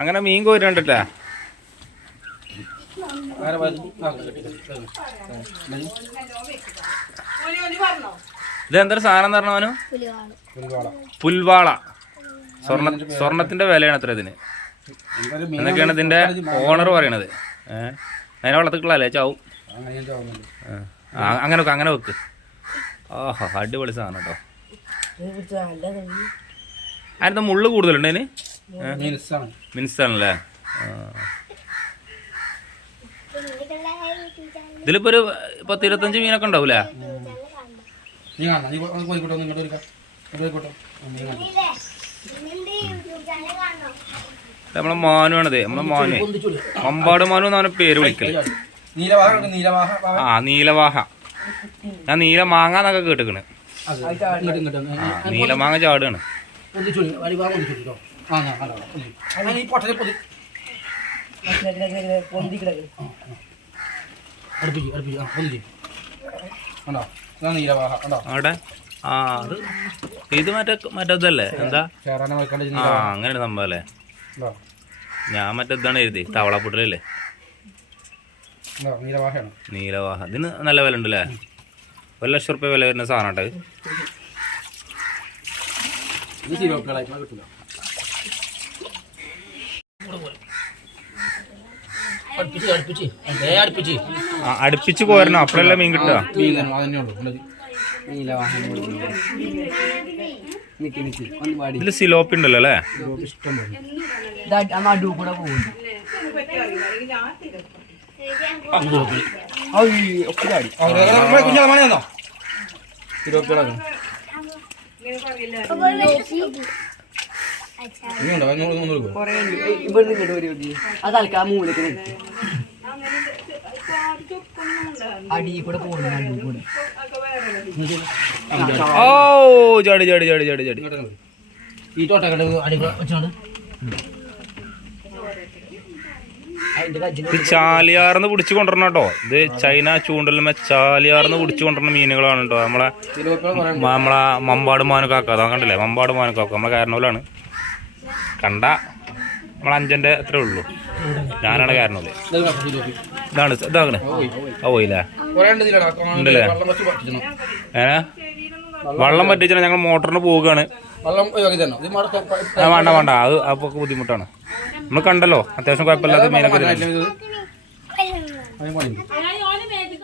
അങ്ങനെ മീൻ കോരുണ്ടല്ലേ? ഇതെന്തൊരു സാധനം എന്ന് പറഞ്ഞവനു? പുൽവാള. സ്വർണത്തിന്റെ വിലയാണ് അത്ര ഇതിന് എന്നൊക്കെയാണ് ഇതിന്റെ ഓണർ പറയണത്. അതിനെ വളർത്തിക്കളല്ലേ ചാവും. അങ്ങനെ വെക്ക്. ആഹാ അടിപൊളി സാധനം കേട്ടോ. അതിന് മുള്ളു കൂടുതലുണ്ട് അതിന്. മിനിസാണല്ലേ? ഇതിലിപ്പോ ഒരു 10-25 മീനൊക്കെ ഉണ്ടാവൂലേ? നമ്മളെ മാനുവാണത്. നമ്മളെ മാന് മമ്പാട് മാനു എന്നാണ് പേര് വിളിക്കല്. ആ നീലവാഹ. ഞാൻ നീലമാങ്ങന്നൊക്കെ കേട്ടിക്കണ്. നീലമാങ്ങ ചാടുകയാണ്. അവിടെ ആ അത് ഇത് മറ്റേതല്ലേ? എന്താ ആ അങ്ങനെ സംഭവം അല്ലേ? ഞാൻ മറ്റേതാണ് എഴുതി തവളപ്പുട്ടലല്ലേ? നീലവാഹ. ഇതിന് നല്ല വില ഉണ്ടല്ലേ? 1 ലക്ഷം റുപ്യ വില വരുന്ന സാധനം കേട്ടത്. അടുപ്പിച്ച് പോരണം അപ്പഴല്ലേ മീൻ കിട്ടുക. ഇതില് സിലോപ്പി ഉണ്ടല്ലോ അല്ലേ? ഓ ചാടി ചാടി ചാടി ചാടി ചാടി. ഇത് ചാലിയാർന്ന് പിടിച്ചു കൊണ്ടുവരണം കേട്ടോ. ഇത് ചൈന ചൂണ്ടലുമേ ചാലിയാർന്ന് പിടിച്ചു കൊണ്ടുവരുന്ന മീനുകളാണ് കേട്ടോ. നമ്മളെ മമ്പാട് മാനുക്കാക്ക. അതാ കണ്ടില്ലേ? മമ്പാട് മാനുക്കാക്ക നമ്മളെ കാരണവലാണ്. കണ്ട നമ്മളെ 5ന്റെ അത്രേ ഉള്ളൂ. ഞാനാണ് കാരണവല്. ഇതാണ് ഇതാകണേ. ആ പോയില്ലേ? ഉണ്ടല്ലേ? വെള്ളം പറ്റിച്ചാൽ ഞങ്ങൾ മോട്ടറിന് പോവുകയാണ്. വേണ്ട വേണ്ട അത് അപ്പൊ ബുദ്ധിമുട്ടാണ്. നമ്മൾ കണ്ടല്ലോ അത്യാവശ്യം കുഴപ്പമില്ലാത്ത മീനൊക്കെ.